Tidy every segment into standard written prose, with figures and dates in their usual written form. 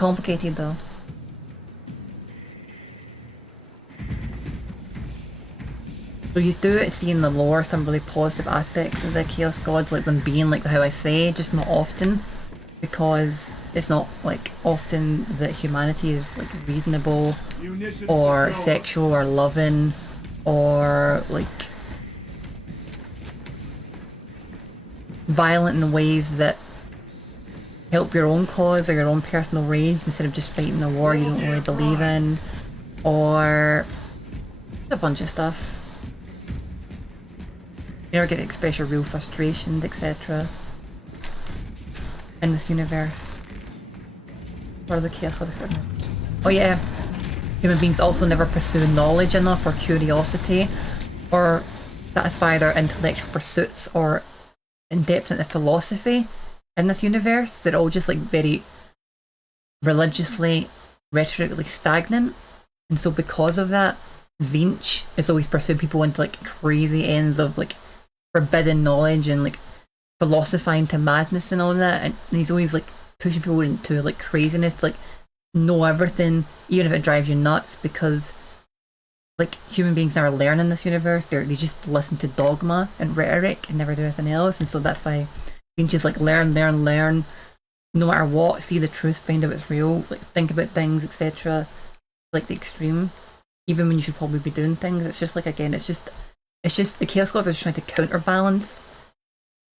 complicated though. So you do see in the lore some really positive aspects of the Chaos Gods, like them being like how I say, just not often. Because it's not like often that humanity is like reasonable or sexual or loving or like violent in ways that help your own cause or your own personal rage instead of just fighting the war you don't really believe in, or a bunch of stuff. You never get to express your real frustrations, etc. in this universe. What are the Chaos Gods? Oh yeah, human beings also never pursue knowledge enough or curiosity or satisfy their intellectual pursuits or in depth into philosophy in this universe. They're all just like very religiously, rhetorically stagnant, and so because of that, Tzeentch is always pursuing people into like crazy ends of like forbidden knowledge and like philosophizing to madness and all that, and he's always like pushing people into like craziness to like know everything, even if it drives you nuts, because like human beings never learn in this universe. They just listen to dogma and rhetoric and never do anything else, and so that's why you can just like learn, no matter what, see the truth, find out it's real, like think about things, etc. Like the extreme, even when you should probably be doing things. It's just like, again, it's just the Chaos Gods are just trying to counterbalance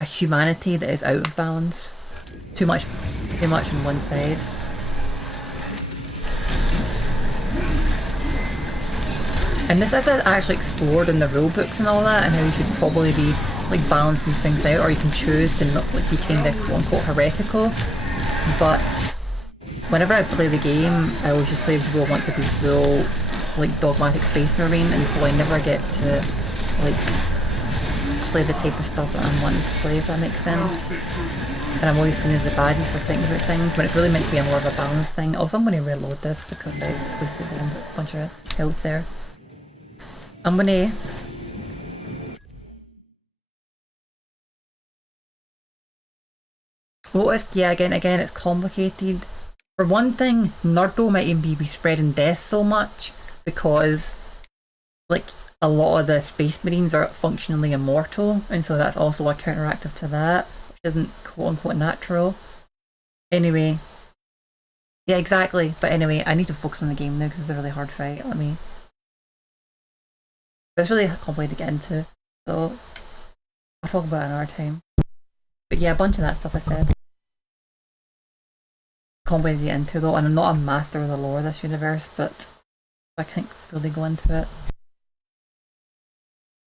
a humanity that is out of balance. Too much on one side. And this is actually explored in the rulebooks and all that, and how you should probably be like balancing things out, or you can choose to not like be kind of quote unquote heretical. But whenever I play the game, I always just play with people who want to be full like dogmatic space marine, and so I never get to like play the type of stuff that I'm wanting to play, if that makes sense. And I'm always seen as the baddie for thinking about things, but it's really meant to be a more of a balanced thing. Also, I'm going to reload this because I wasted a bunch of health there. I'm gonna yeah, again, it's complicated. For one thing, Nurgle might even be spreading death so much because, like, a lot of the Space Marines are functionally immortal, and so that's also a counteractive to that, which isn't quote-unquote natural. Anyway. Yeah, exactly. But anyway, I need to focus on the game now because it's a really hard fight. It's really complicated to get into, so I'll talk about it another time. But yeah, a bunch of that stuff I said. Complicated to get into though, and I'm not a master of the lore of this universe, but I can't fully go into it.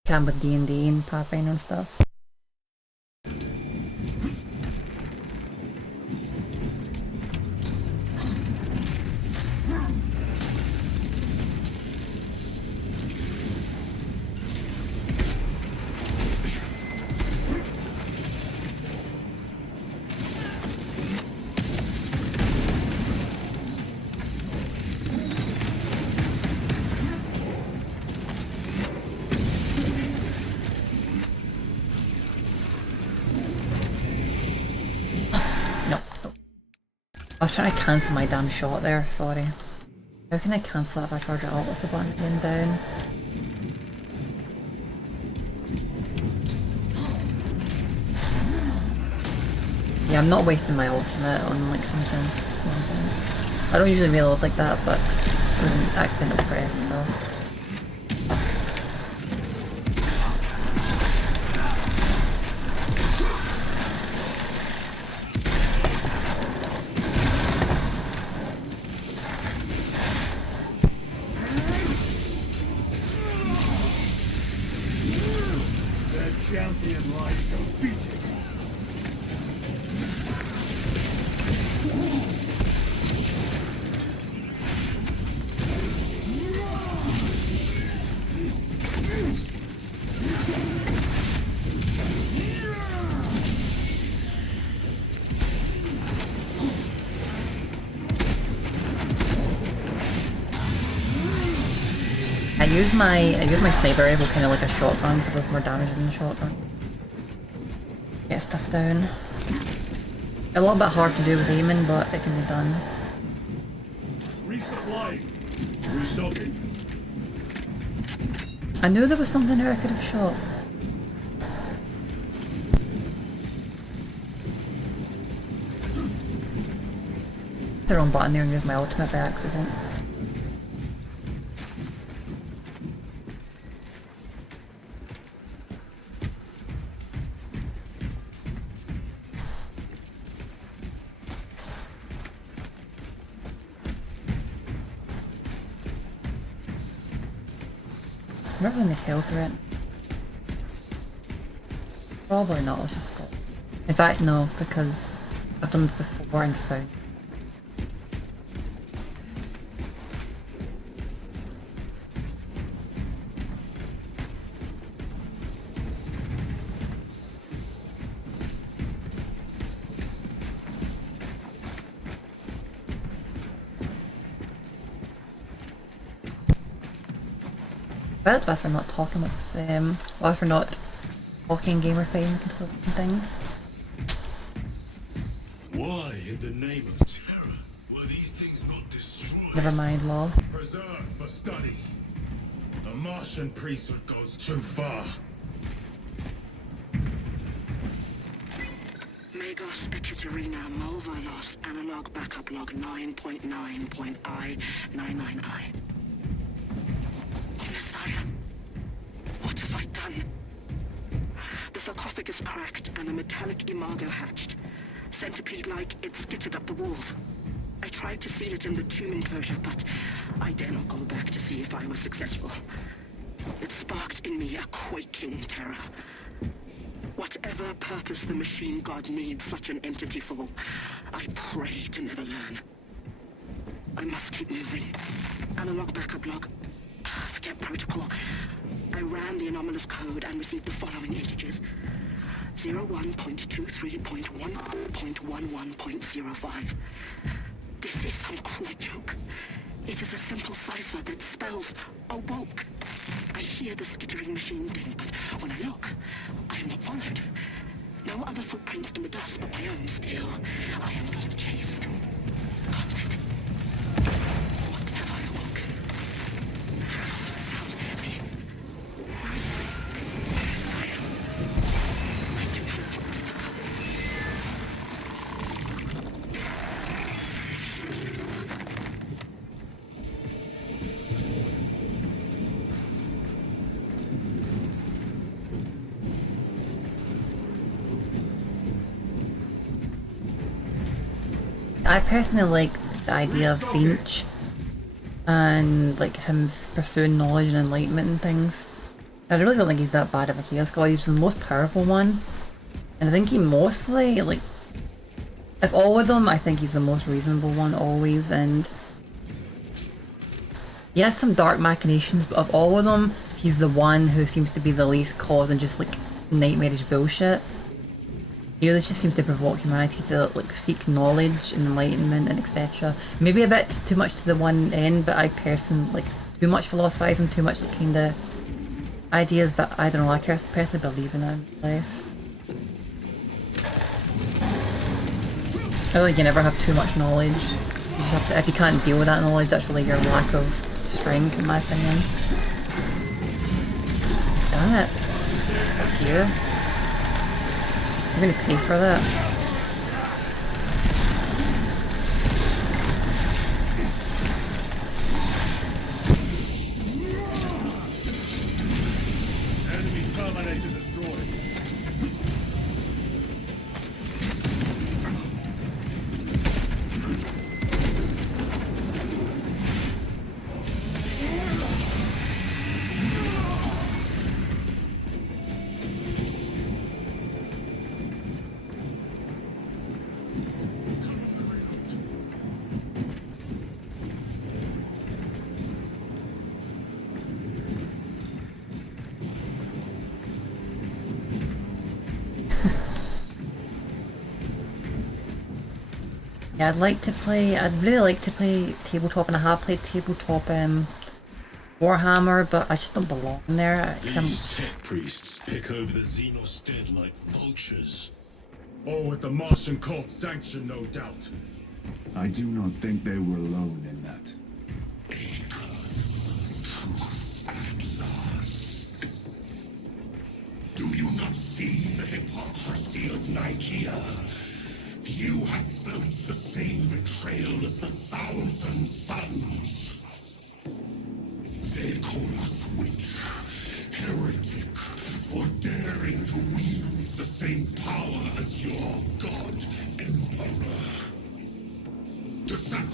I can with D&D and Pathfinder and stuff. I was trying to cancel my damn shot there, sorry. How can I cancel that if I charge it up? What's the button again? Down? Yeah, I'm not wasting my ultimate on like something small. I don't usually reload like that, but it was an accidental press, so... I use my sniper rifle kind of like a shotgun, so it does more damage than the shotgun. Get stuff down. A little bit hard to do with aiming, but it can be done. flying. Restocking. I knew there was something there I could have shot. The wrong button there and used my ultimate by accident. Where's in the hill threat? Probably not, let's just go. In fact, no, because I've done this before and found. Well, whilst we're not talking with whilst we're not talking gamer fighting control and things. Why, in the name of terror, were these things not destroyed? Never mind, law. Preserved for study. A Martian priesthood goes too far. Magos Ekaterina Mulvalos analog backup log 9.9.I99I. Messiah, what have I done? The sarcophagus cracked and a metallic imago hatched. Centipede-like, it skittered up the walls. I tried to seal it in the tomb enclosure, but I dare not go back to see if I was successful. It sparked in me a quaking terror. Whatever purpose the machine god needs such an entity for, I pray to never learn. I must keep moving. Analog backup log. Forget protocol. I ran the anomalous code and received the following integers. 01.23.1.11.05. This is some cruel joke. It is a simple cipher that spells awoke. I hear the skittering machine thing, but when I look, I am not followed. No other footprints in the dust but my own still. I am being chased. Hunted. What have I awoke? Sound. See? Where is it? Messiah. I do not want to look up. I personally like the idea of Sinch and like him pursuing knowledge and enlightenment and things. I really don't think he's that bad of a Chaos God. He's the most powerful one, and I think he mostly, like, of all of them, I think he's the most reasonable one always. And he has some dark machinations, but of all of them, he's the one who seems to be the least causing just like nightmarish bullshit. He really just seems to provoke humanity to like seek knowledge and enlightenment and etc. Maybe a bit too much to the one end, but I personally like too much philosophizing, too much like kind of ideas. But I don't know. I personally believe in that in life. I feel like you never have too much knowledge. You just have to, if you can't deal with that knowledge, that's really your lack of strength, in my opinion. Damn it! Fuck you. I'm gonna pay for that. Enemy Terminator destroyed. Yeah, I'd really like to play tabletop, and I have played tabletop Warhammer, but I just don't belong there. These tech priests pick over the Xenos dead like vultures. All with the Martian cult's sanction, no doubt. I do not think they were alone in that.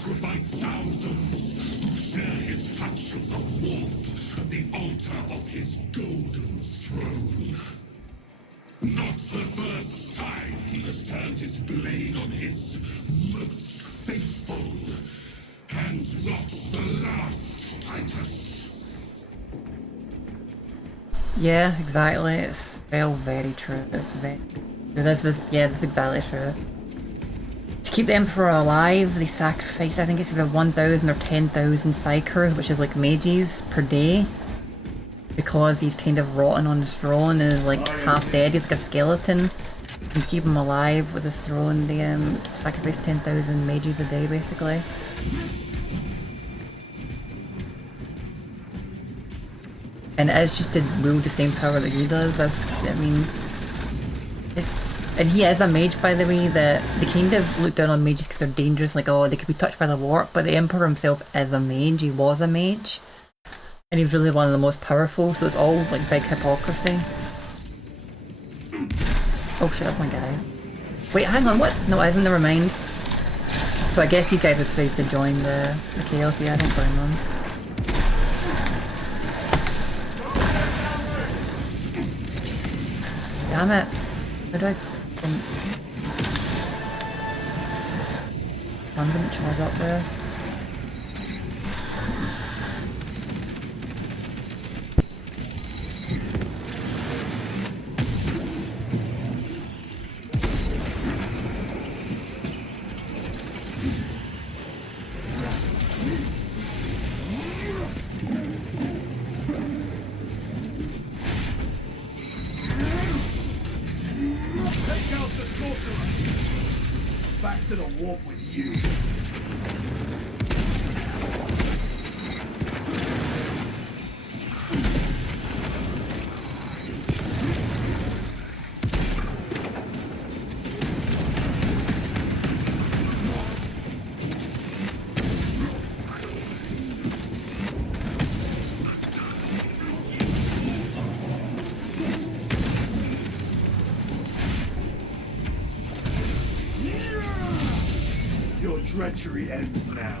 sacrifice thousands to share his touch of the warmth at the altar of his golden throne. Not the first time he has turned his blade on his most faithful, and not the last, Titus. Yeah, exactly. It's very true. It's very. This is exactly true. To keep the Emperor alive, they sacrifice, I think it's either 1,000 or 10,000 psychers, which is like mages per day. Because he's kind of rotting on his throne and is like half dead, he's like a skeleton. And to keep him alive with his throne, they sacrifice 10,000 mages a day basically. And it is just to wield the same power that he does. I mean, and he is a mage, by the way, that they kind of look down on mages because they're dangerous, like, oh, they could be touched by the warp, but the Emperor himself is a mage, he was a mage. And he was really one of the most powerful, so it's all, like, big hypocrisy. Oh shit, that's my guy. Wait, hang on, what? No, it isn't, never mind. So I guess these guys have decided to join the Chaos, yeah, I don't blame them. Damn it. How do I... I'm gonna charge up there. Back to the warp with you. Your treachery ends now.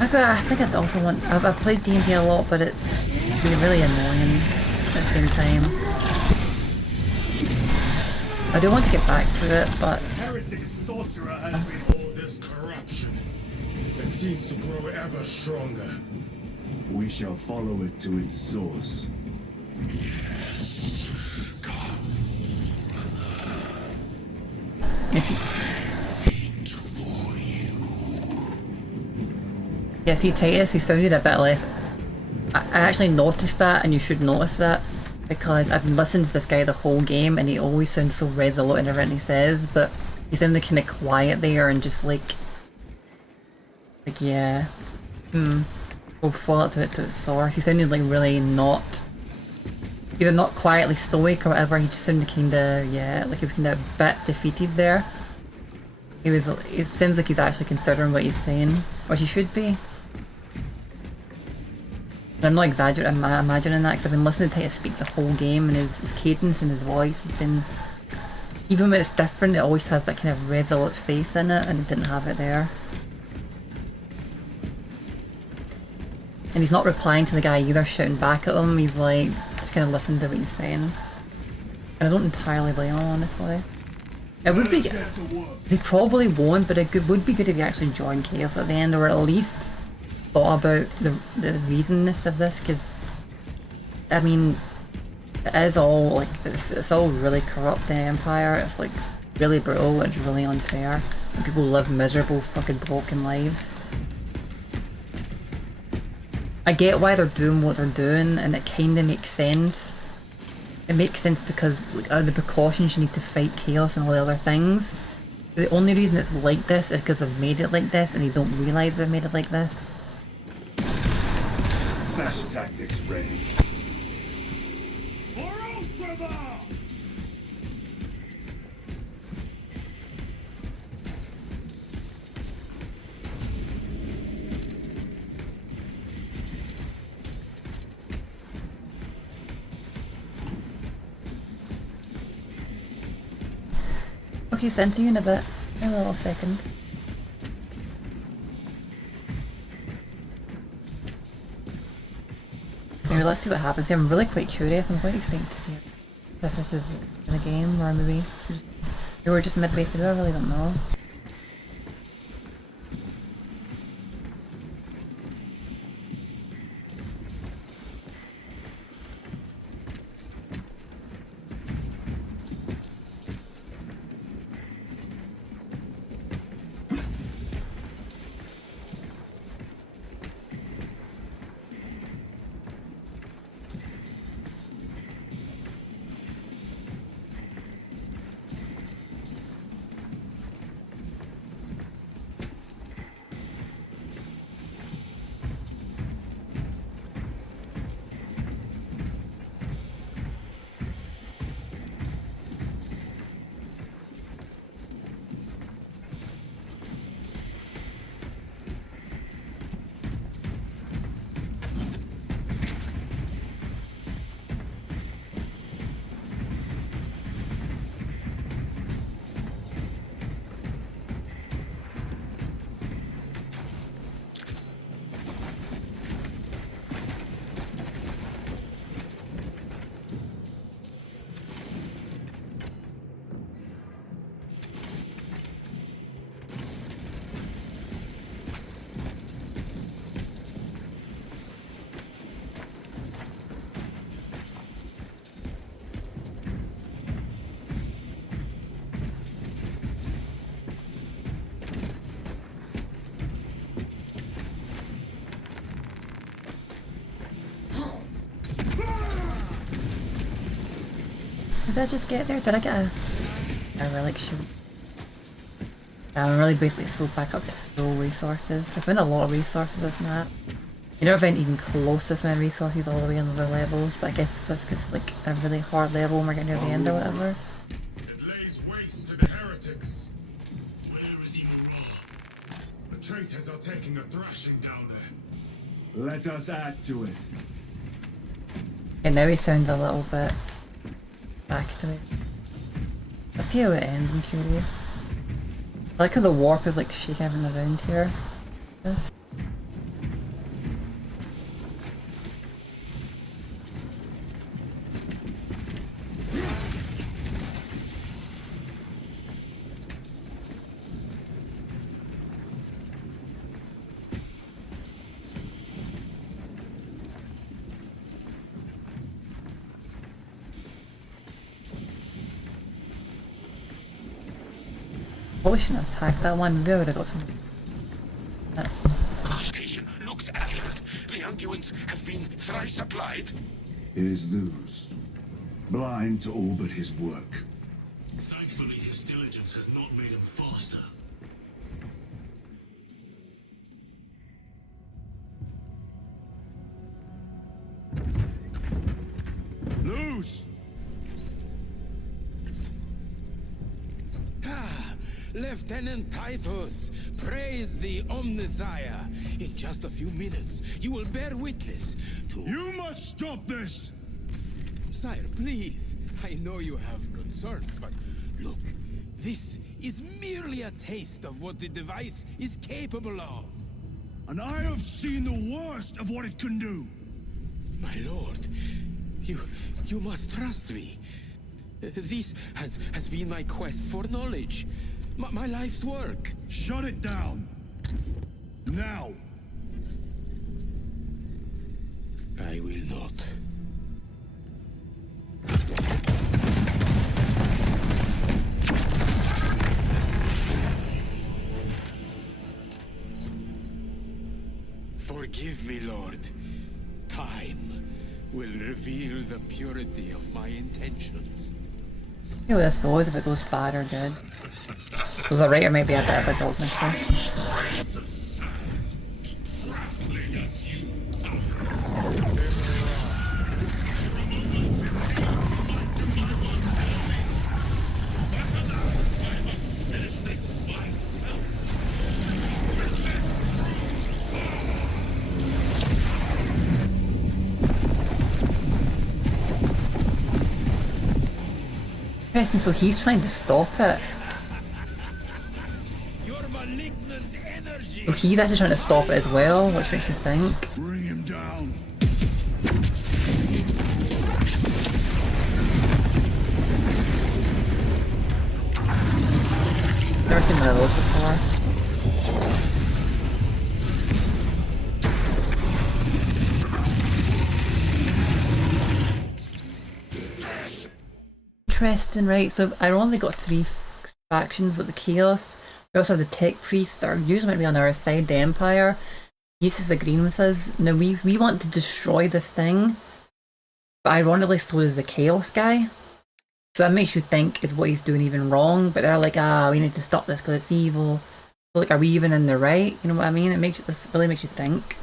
I think I'd also want... I've played D&D a lot, but it's been really annoying at the same time. I do want to get back to it, but... Heretic sorcerer has been... All this corruption, it seems to grow ever stronger. We shall follow it to its source. Yeah, see Titus, he sounded a bit less... I actually noticed that, and you should notice that, because I've been listening to this guy the whole game, and he always sounds so resolute in everything he says, but he sounded kind of quiet there, and just like, yeah, we'll follow it to its source. He sounded like really not, either not quietly stoic or whatever, he just sounded kind of, yeah, like he was kind of a bit defeated there. It seems like he's actually considering what he's saying, which he should be. And I'm not exaggerating, I'm imagining that, because I've been listening to Titus speak the whole game, and his cadence and his voice has been... Even when it's different, it always has that kind of resolute faith in it, and it didn't have it there. And he's not replying to the guy either, shouting back at him, he's like, just kind of listening to what he's saying. And I don't entirely blame him, honestly. It would be... They probably won't, but it would be good if you actually joined Chaos at the end, or at least thought about the reasonness of this, because, I mean, it is all, like, it's all really corrupt, the Empire. It's, like, really brutal, it's really unfair, and people live miserable, fucking broken lives. I get why they're doing what they're doing, and it kinda makes sense. It makes sense because of the precautions you need to fight Chaos and all the other things. The only reason it's like this is because they've made it like this, and they don't realise they've made it like this. Special tactics ready. For Ultramar! Okay, send you in a bit. In a little second. Anyway, let's see what happens here. I'm really quite curious. I'm quite excited to see if this is in the game or maybe we're just midway through. I really don't know. Did I just get there? Did I get a relic shoot? I'm really basically filled back up to full resources. I've found a lot of resources this map. You never find even close to this many resources all the way on the levels, but I guess it's because it's like a really hard level and we're getting near the end or whatever. It lays waste to the heretics. Where is Imara? The traitors are taking a thrashing down there. Let us add to it. And now we sound a little bit back to it. Let's see how it ends, I'm curious. I like how the warp is like shaking everything around here. Yes. Probably shouldn't have attacked that one. Maybe I would have got some. Constipation looks accurate. The unguents have been thrice applied. It is Luz, blind to all but his work. Thankfully, his diligence has not made him faster. Luz! Lieutenant Titus, praise the Omnissiah. In just a few minutes, you will bear witness to... You must stop this! Sire, please. I know you have concerns, but look, this is merely a taste of what the device is capable of. And I have seen the worst of what it can do. My lord, you must trust me. This has been my quest for knowledge. My life's work. Shut it down. Now. I will not. Forgive me, Lord. Time will reveal the purity of my intentions. See how this goes, if it goes bad or good. So the writer may be a bit of a dogma twist. Interesting, so he's trying to stop it. So he's actually trying to stop it as well, which makes you think. Bring him down. Never seen one of those before. Interesting, right? So I only got 3 factions with the Chaos. We also have the Tech Priests that are usually meant to be on our side, the Empire. He's disagreeing with us. Now we want to destroy this thing, but ironically so does the Chaos guy. So that makes you think, is what he's doing even wrong? But they're like, we need to stop this because it's evil. So like, are we even in the right? You know what I mean? This really makes you think.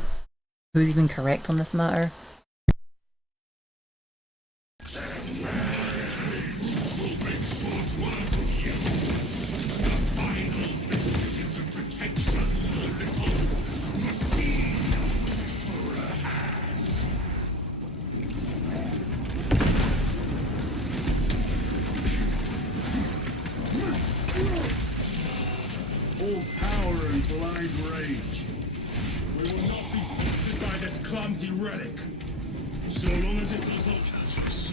Who's even correct on this matter? All power and blind rage. We will not be busted by this clumsy relic, so long as it does not touch us.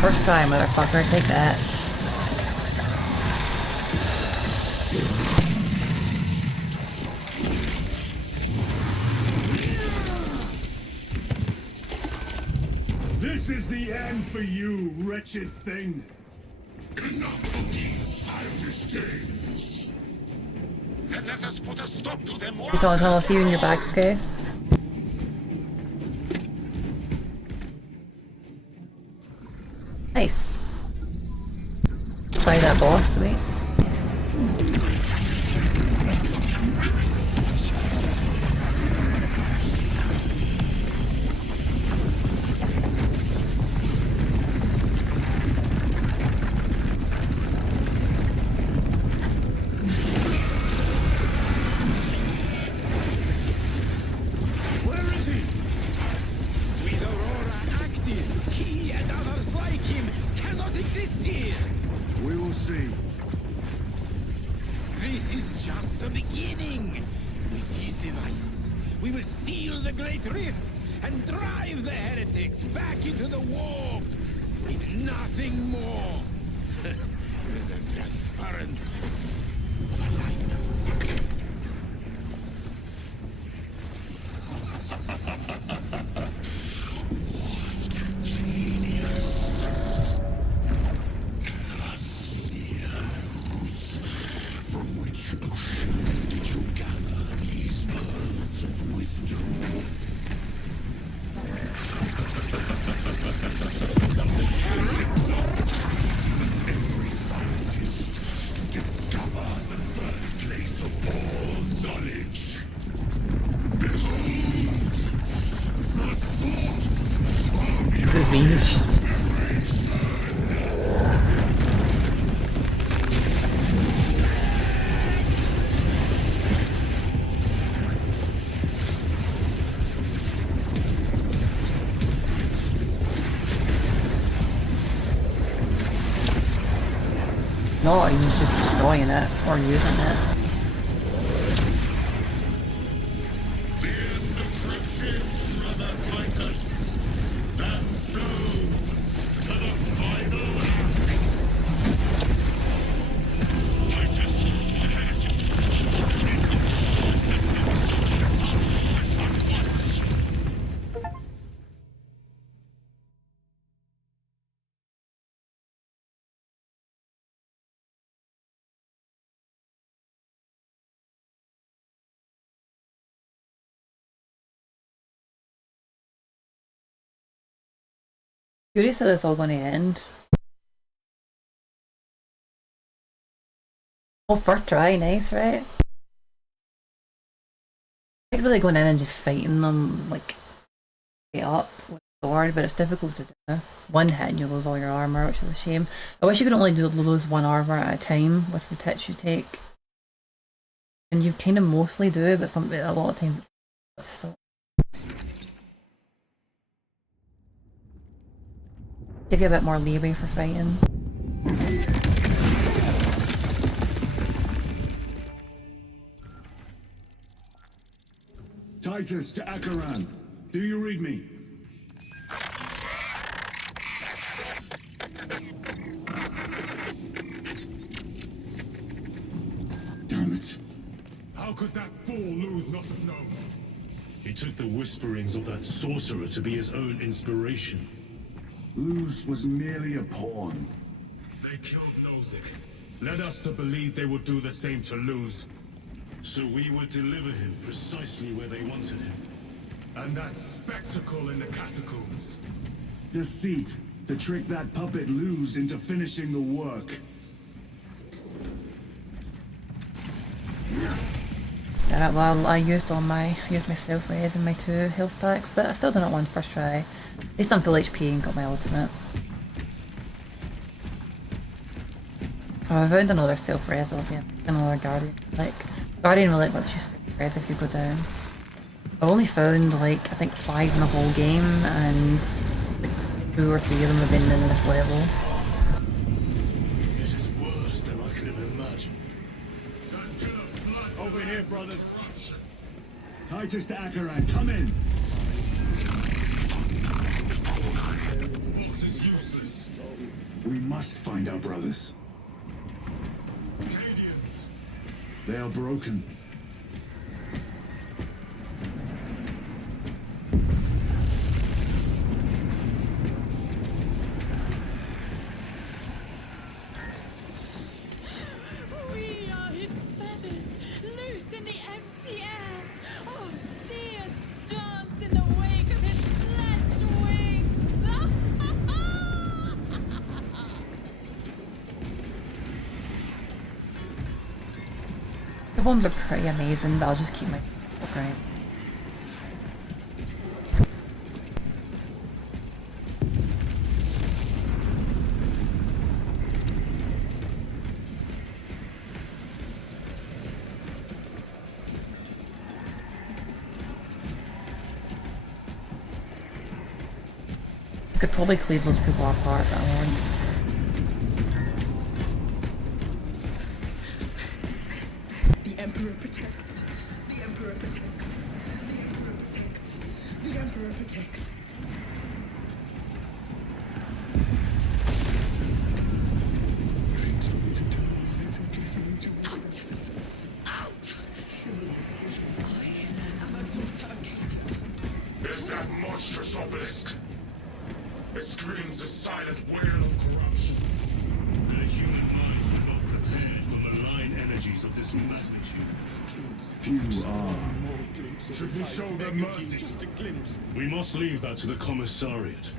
First try, motherfucker. Take that. This is the end for you, wretched thing. Enough of these childish games. Then let us put a stop to them once. You don't I'll see you when you're back, okay? Nice. Try that boss, sweet. will see. This is just the beginning. With these devices, we will seal the Great Rift and drive the heretics back into the warp with nothing more than the transference of alignment. From which ocean did you gather these pearls of wisdom? Every scientist discover the birthplace of all knowledge. Behold, the source of your Disease. No, he's just destroying it or using it. Fears the trenches, brother Titus. And so, to the final act. Titus, ahead. Assessments. Autonomous at once. Curious how this all going to end. Oh, first try, nice, right? I like really going in and just fighting them, like, straight up with the sword, but it's difficult to do. One hit and you lose all your armor, which is a shame. I wish you could only lose one armor at a time with the tits you take. And you kind of mostly do, but a lot of times it's so. Give you a bit more leeway for fighting. Titus to Acheran. Do you read me? Damn it. How could that fool lose not have known? He took the whisperings of that sorcerer to be his own inspiration. Luz was merely a pawn. They killed Nozick. Led us to believe they would do the same to Luz. So we would deliver him precisely where they wanted him. And that spectacle in the catacombs. Deceit to trick that puppet Luz into finishing the work. Yeah, well, I used my self-raise and my 2 health packs, but I still did it one first try. At least I'm full HP and got my ultimate. Oh, I found another self-raise, there'll be another guardian. Like, guardian will let us use self-raise if you go down. I've only found like, I think 5 in the whole game, and like, 2 or 3 of them have been in this level. This is worse than I could have imagined. Over here, brothers. Titus to Acheran, come in! Force is useless. We must find our brothers. Canadians. They are broken. We are his feathers, loose in the empty air. Oh, see us dance in the wake of his blessed wings. The ones are pretty amazing, but I'll just keep my upgrade. Could probably cleave those people apart, but I won't. screams a silent wail of corruption. The human minds are not prepared for malign energies of this magnitude. Few are. Should we show them mercy? Just a glimpse. We must leave that to the Commissariat.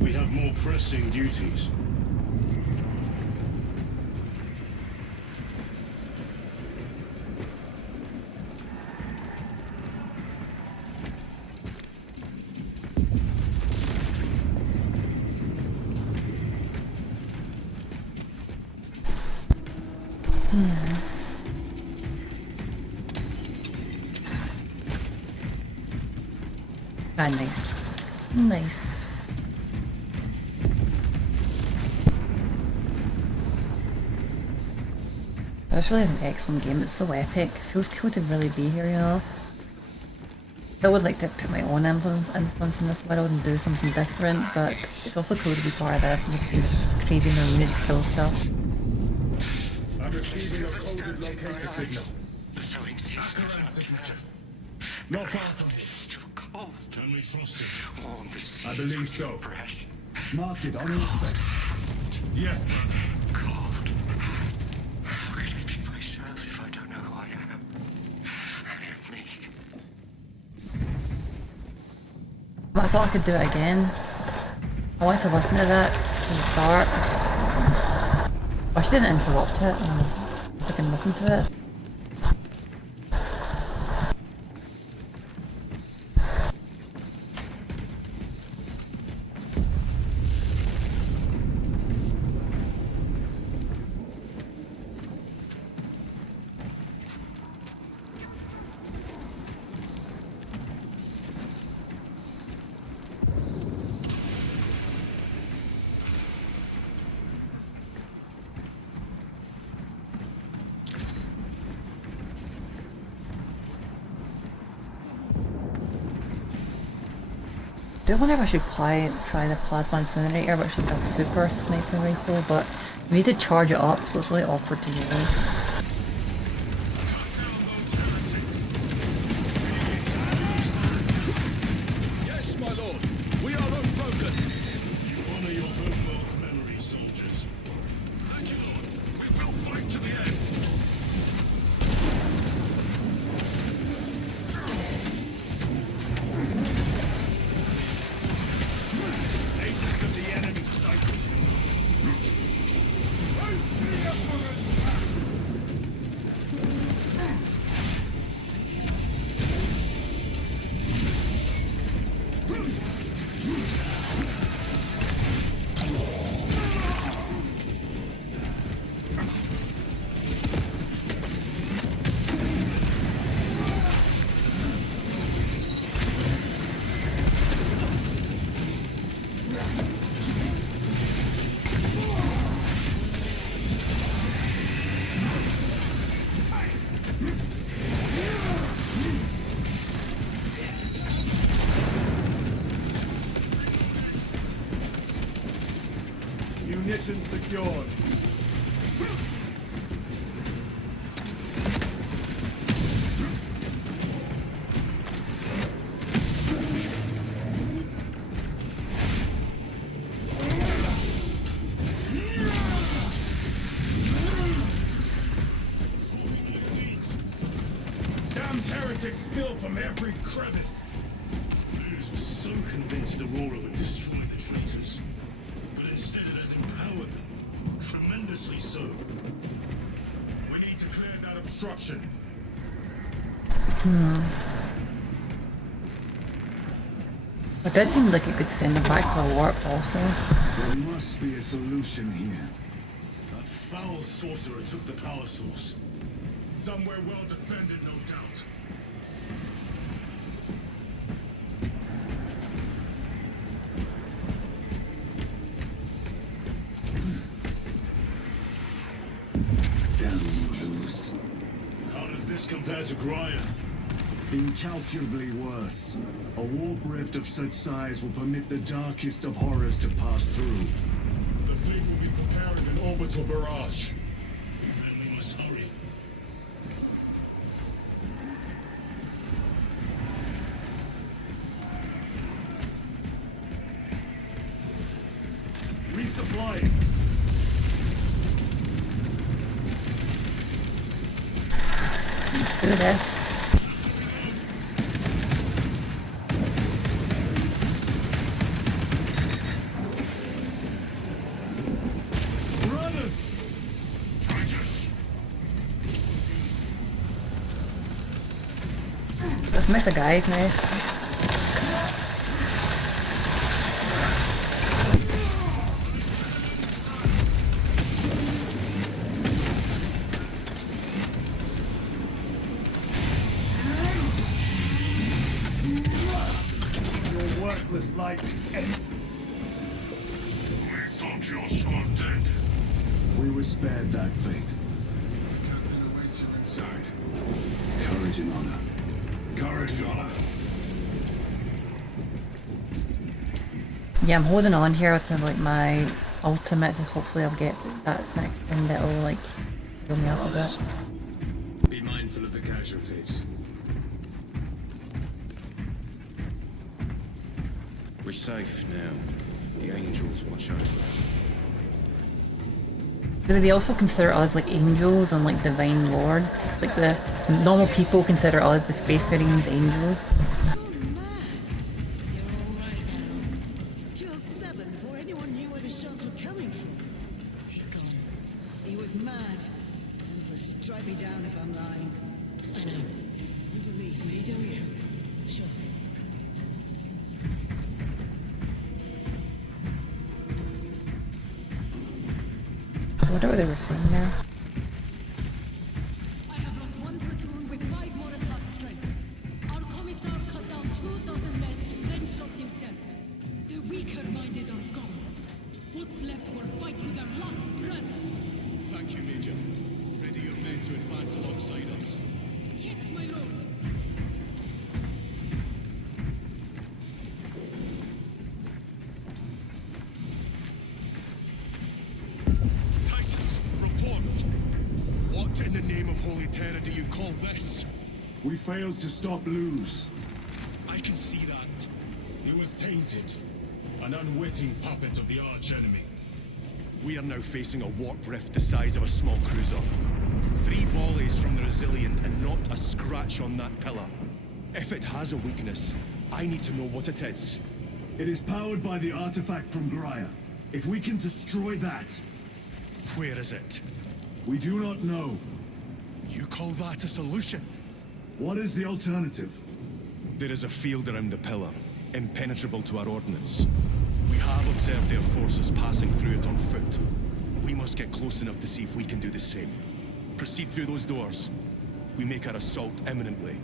We have more pressing duties. Ah, nice. Nice. This really is an excellent game. It's so epic. It feels cool to really be here, you know. I would like to put my own influence in this world and do something different, but it's also cool to be part of this and just be crazy marine and just kill stuff. I'm receiving a coded locator signal. The sewing seems Akaran signature. Not far from here. still cold. Can we trust it? Oh, the seas I believe were so. fresh. Mark it on your specs. Yes, brother. Cold. How can I be myself if I don't know who I am? Me. I thought I could do it again. I wanted to listen to that from the start. I just didn't interrupt it and I was fucking listening to it. I do wonder if I should try the plasma incinerator, which is like a super sniper rifle, but you need to charge it up, so it's really awkward to use. Yes, my lord. We are unbroken. You honor your homeworld's memory, soldiers. Thank you, Lord. We will fight to the end. Agents of the enemy sighted. Munitions secured. Damned heretics spill from every crevice. Luz was so convinced Aurora would destroy the traitors, but instead has empowered them. Tremendously so. We need to clear that obstruction. It did seem like it could send them back to warp also. There must be a solution here. That foul sorcerer took the power source. Somewhere well defended, no doubt. Damn you, Luz. How does this compare to Graya? Incalculably worse. A warp rift of such size will permit the darkest of horrors to pass through. The fleet will be preparing an orbital barrage. Then we must hurry. do this. This makes a guy nice. Your worthless life is empty. We thought your squad dead. We were spared that fate. The captain awaits you inside. Courage and honor. Courage, honor. Yeah, I'm holding on here to like my ultimate, and hopefully I'll get that next thing that'll like heal me up a bit. Be mindful of the casualties. We're safe now. The angels watch over us. Do they also consider us like angels and like divine lords? Like the normal people consider us, the Space Marines, angels. You're all right now. Killed 7 before anyone knew where the shots were coming from. He's gone. He was mad. Empress, strike me down if I'm lying. I know. You believe me, don't you? Sure. I wonder what they were saying there. I have lost 1 platoon with 5 more at half strength. Our commissar cut down 2,000 men, then shot himself. The weaker-minded are gone. What's left will fight to their last breath. Thank you, Major. Ready your men to advance alongside us. Yes, my lord. Titus, report! What in the name of Holy Terror do you call this? We failed to stop Luz. I can see that. He was tainted. An unwitting puppet of the arch-enemy. We are now facing a warp rift the size of a small cruiser. 3 volleys from the Resilient and not a scratch on that pillar. If it has a weakness, I need to know what it is. It is powered by the artifact from Graia. If we can destroy that, Where is it? we do not know. You call that a solution? What is the alternative? There is a field around the pillar, impenetrable to our ordnance. We have observed their forces passing through it on foot. We must get close enough to see if we can do the same. Proceed through those doors. We make our assault imminently.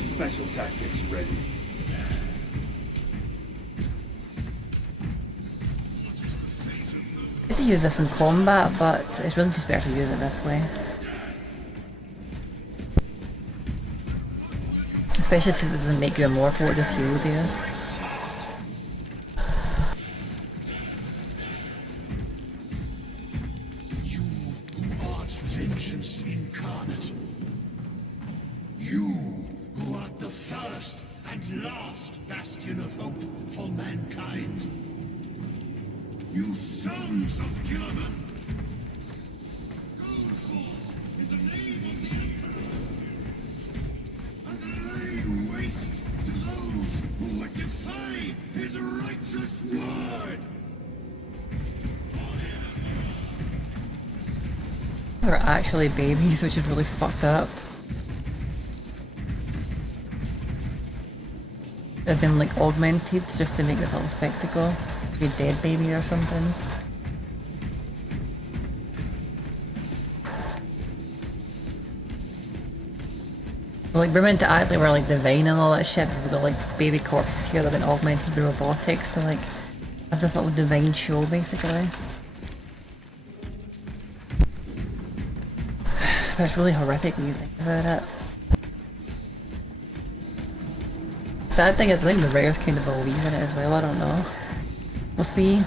Special tactics ready. I could use this in combat, but it's really just better to use it this way. Especially since it doesn't make you immortal, it just heals you. You who art vengeance incarnate. You who art the first and last bastion of hope for mankind. You sons of Gilliman! Go forth in the name of the Emperor and lay waste to those who would defy his righteous word! They're actually babies, which is really fucked up. They've been like augmented just to make this little spectacle. Be a dead baby or something. Like we're meant to act like we're like divine and all that shit, but we've got like baby corpses here that have been augmented with robotics to like have this little divine show basically. It's really horrific when you think about it. Sad thing is, I think the writers kind of believe in it as well, I don't know. We'll see.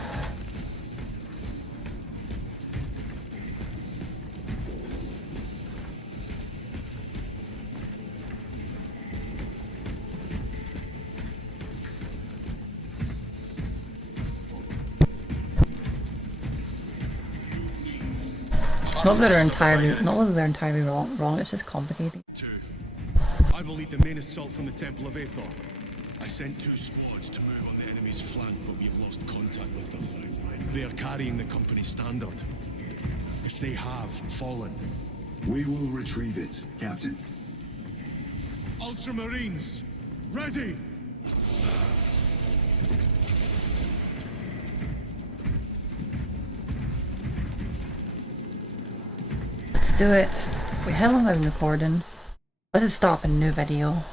Not that they're entirely wrong, it's just complicated. I will lead the main assault from the Temple of Aethor. I sent 2 squads to move on the enemy's flank, but we've lost contact with them. They are carrying the company standard. If they have fallen... We will retrieve it, Captain. Ultramarines, ready! Let's do it. Wait, how long have I been recording? Let's just stop a new video.